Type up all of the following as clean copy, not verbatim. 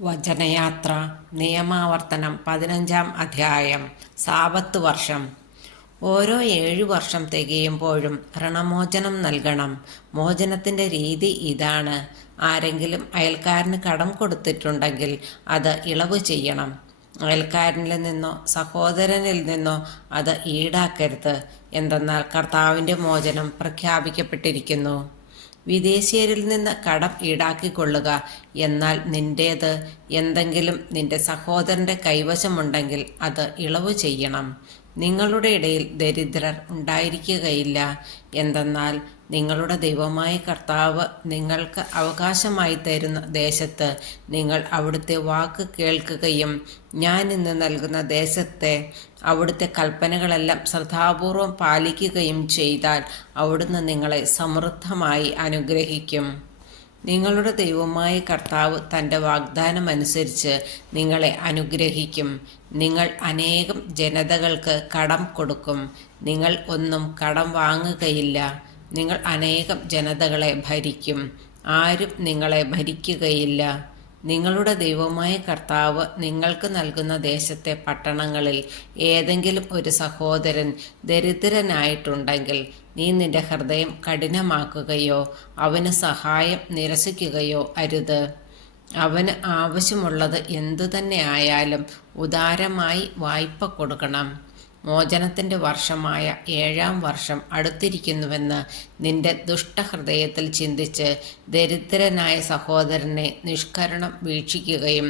വചനയാത്ര നിയമാവർത്തനം 15-ാം അധ്യായം. സാബത്ത് വർഷം. ഓരോ 7 വർഷം തികയുമ്പോഴും ഋണമോചനം നൽകണം. മോചനത്തിൻ്റെ രീതി ഇതാണ്. ആരെങ്കിലും അയൽക്കാരന് കടം കൊടുത്തിട്ടുണ്ടെങ്കിൽ അത് ഇളവ് ചെയ്യണം. അയൽക്കാരനിൽ നിന്നോ സഹോദരനിൽ നിന്നോ അത് ഈടാക്കരുത്. എന്തെന്നാൽ കർത്താവിൻ്റെ മോചനം പ്രഖ്യാപിക്കപ്പെട്ടിരിക്കുന്നു. വിദേശീയരിൽ നിന്ന് കടം ഈടാക്കിക്കൊള്ളുക. എന്നാൽ നിന്റേത് എന്തെങ്കിലും നിന്റെ സഹോദരൻ്റെ കൈവശമുണ്ടെങ്കിൽ അത് ഇളവ് ചെയ്യണം. നിങ്ങളുടെ ഇടയിൽ ദരിദ്രർ ഉണ്ടായിരിക്കുകയില്ല. എന്തെന്നാൽ നിങ്ങളുടെ ദൈവമായ കർത്താവ് നിങ്ങൾക്ക് അവകാശമായി തരുന്ന ദേശത്ത് നിങ്ങൾ അവിടുത്തെ വാക്ക് കേൾക്കുകയും ഞാൻ ഇന്ന് നൽകുന്ന ദേശത്തെ അവിടുത്തെ കൽപ്പനകളെല്ലാം ശ്രദ്ധാപൂർവം പാലിക്കുകയും ചെയ്താൽ അവിടുന്ന് നിങ്ങളെ സമൃദ്ധമായി അനുഗ്രഹിക്കും. നിങ്ങളുടെ ദൈവമായ കർത്താവ് തൻ്റെ വാഗ്ദാനമനുസരിച്ച് നിങ്ങളെ അനുഗ്രഹിക്കും. നിങ്ങൾ അനേകം ജനതകൾക്ക് കടം കൊടുക്കും. നിങ്ങൾ ഒന്നും കടം വാങ്ങുകയില്ല. നിങ്ങൾ അനേകം ജനതകളെ ഭരിക്കും. ആരും നിങ്ങളെ ഭരിക്കുകയില്ല. നിങ്ങളുടെ ദൈവമായ കർത്താവ് നിങ്ങൾക്ക് നൽകുന്ന ദേശത്തെ പട്ടണങ്ങളിൽ ഏതെങ്കിലും ഒരു സഹോദരൻ ദരിദ്രനായിട്ടുണ്ടെങ്കിൽ നീ നിന്റെ ഹൃദയം കഠിനമാക്കുകയോ അവന് സഹായം നിരസിക്കുകയോ അരുത്. അവന് ആവശ്യമുള്ളത് എന്തു തന്നെ ആയാലും ഉദാരമായി വായ്പ കൊടുക്കണം. മോചനത്തിൻ്റെ വർഷമായ 7-ാം വർഷം അടുത്തിരിക്കുന്നുവെന്ന് നിന്റെ ദുഷ്ടഹൃദയത്തിൽ ചിന്തിച്ച് ദരിദ്രനായ സഹോദരനെ നിഷ്കരുണം വീക്ഷിക്കുകയും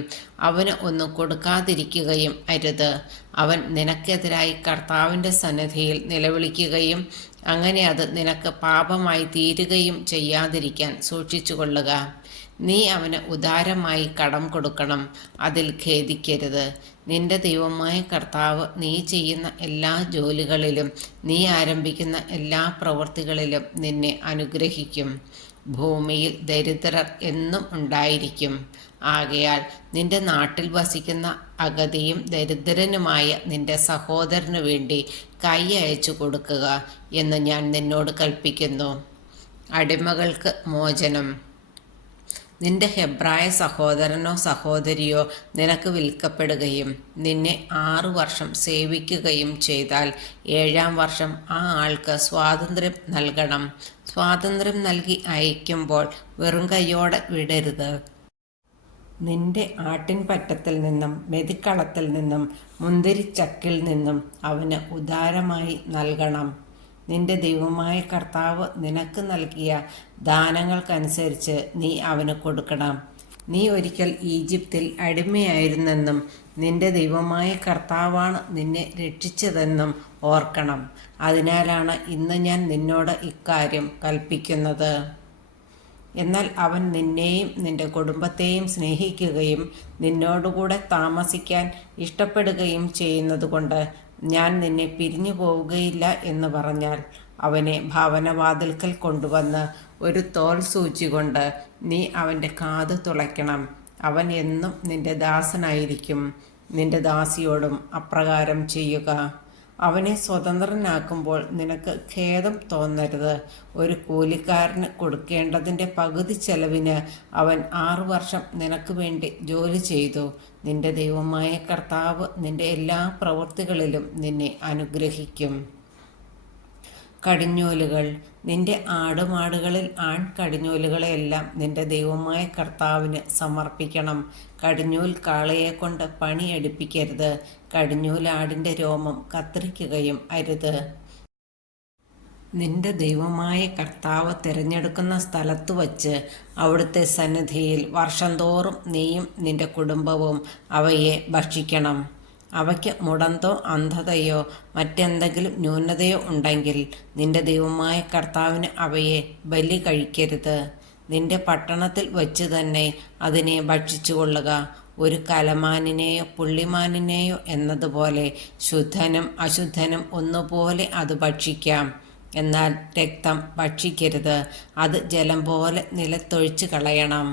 അവന് ഒന്നും കൊടുക്കാതിരിക്കുകയും അരുത്. അവൻ നിനക്കെതിരായി കർത്താവിൻ്റെ സന്നിധിയിൽ നിലവിളിക്കുകയും അങ്ങനെ അത് നിനക്ക് പാപമായി തീരുകയും ചെയ്യാതിരിക്കാൻ സൂക്ഷിച്ചുകൊള്ളുക. നീ അവന് ഉദാരമായി കടം കൊടുക്കണം. അതിൽ ഖേദിക്കരുത്. നിന്റെ ദൈവമായ കർത്താവ് നീ ചെയ്യുന്ന എല്ലാ ജോലികളിലും നീ ആരംഭിക്കുന്ന എല്ലാ പ്രവൃത്തികളിലും നിന്നെ അനുഗ്രഹിക്കും. ഭൂമിയിൽ ദരിദ്രർ എന്നും ഉണ്ടായിരിക്കും. ആകയാൽ നിന്റെ നാട്ടിൽ വസിക്കുന്ന അഗതിയും ദരിദ്രനുമായ നിന്റെ സഹോദരനു വേണ്ടി കൈ അയച്ചു കൊടുക്കുക എന്ന് ഞാൻ നിന്നോട് കൽപ്പിക്കുന്നു. അടിമകൾക്ക് മോചനം. നിന്റെ ഹെബ്രായ സഹോദരനോ സഹോദരിയോ നിനക്ക് വിൽക്കപ്പെടുകയും നിന്നെ 6 വർഷം സേവിക്കുകയും ചെയ്താൽ 7-ാം വർഷം ആ ആൾക്ക് സ്വാതന്ത്ര്യം നൽകണം. സ്വാതന്ത്ര്യം നൽകി അയക്കുമ്പോൾ വെറും കൈയോടെ വിടരുത്. നിന്റെ ആട്ടിൻപറ്റത്തിൽ നിന്നും മെതിക്കളത്തിൽ നിന്നും മുന്തിരിച്ചക്കിൽ നിന്നും അവന് ഉദാരമായി നൽകണം. നിന്റെ ദൈവമായ കർത്താവ് നിനക്ക് നൽകിയ ദാനങ്ങൾക്കനുസരിച്ച് നീ അവന് കൊടുക്കണം. നീ ഒരിക്കൽ ഈജിപ്തിൽ അടിമയായിരുന്നെന്നും നിന്റെ ദൈവമായ കർത്താവാണ് നിന്നെ രക്ഷിച്ചതെന്നും ഓർക്കണം. അതിനാലാണ് ഇന്ന് ഞാൻ നിന്നോട് ഇക്കാര്യം കൽപ്പിക്കുന്നത്. എന്നാൽ അവൻ നിന്നെയും നിന്റെ കുടുംബത്തെയും സ്നേഹിക്കുകയും നിന്നോടുകൂടെ താമസിക്കാൻ ഇഷ്ടപ്പെടുകയും ചെയ്യുന്നതുകൊണ്ട് ഞാൻ നിന്നെ പിരിഞ്ഞു പോവുകയില്ല എന്ന് പറഞ്ഞാൽ അവനെ ഭവനവാതിൽക്കൽ കൊണ്ടുവന്ന് ഒരു തോൽ സൂചി കൊണ്ട് നീ അവൻ്റെ കാത് തുളയ്ക്കണം. അവൻ എന്നും നിന്റെ ദാസനായിരിക്കും. നിന്റെ ദാസിയോടും അപ്രകാരം ചെയ്യുക. അവനെ സ്വതന്ത്രനാക്കുമ്പോൾ നിനക്ക് ഖേദം തോന്നരുത്. ഒരു കൂലിക്കാരന് കൊടുക്കേണ്ടതിൻ്റെ പകുതി ചെലവിന് അവൻ 6 വർഷം നിനക്ക് വേണ്ടി ജോലി ചെയ്തു. നിന്റെ ദൈവമായ കർത്താവ് നിന്റെ എല്ലാ പ്രവൃത്തികളിലും നിന്നെ അനുഗ്രഹിക്കും. കടിഞ്ഞൂലുകൾ. നിന്റെ ആടുമാടുകളിൽ ആൺ കടിഞ്ഞൂലുകളെയെല്ലാം നിന്റെ ദൈവമായ കർത്താവിന് സമർപ്പിക്കണം. കടിഞ്ഞൂൽ കാളയെക്കൊണ്ട് പണിയെടുപ്പിക്കരുത്. കടിഞ്ഞൂലാടിൻ്റെ രോമം കത്രിക്കുകയും അരുത്. നിന്റെ ദൈവമായ കർത്താവ് തിരഞ്ഞെടുക്കുന്ന സ്ഥലത്തു വച്ച് അവിടുത്തെ സന്നിധിയിൽ വർഷം തോറും നീയും നിന്റെ കുടുംബവും അവയെ ഭക്ഷിക്കണം. അവയ്ക്ക് മുടന്തോ അന്ധതയോ മറ്റെന്തെങ്കിലും ന്യൂനതയോ ഉണ്ടെങ്കിൽ നിന്റെ ദൈവമായ കർത്താവിന് അവയെ ബലി കഴിക്കരുത്. നിന്റെ പട്ടണത്തിൽ വച്ച് തന്നെ അതിനെ ഭക്ഷിച്ചുകൊള്ളുക. ഒരു കലമാനിനെയോ പുള്ളിമാനിനെയോ എന്നതുപോലെ ശുദ്ധനും അശുദ്ധനും ഒന്നുപോലെ അത് ഭക്ഷിക്കാം. എന്നാൽ രക്തം ഭക്ഷിക്കരുത്. അത് ജലം പോലെ നിലത്തൊഴിച്ച് കളയണം.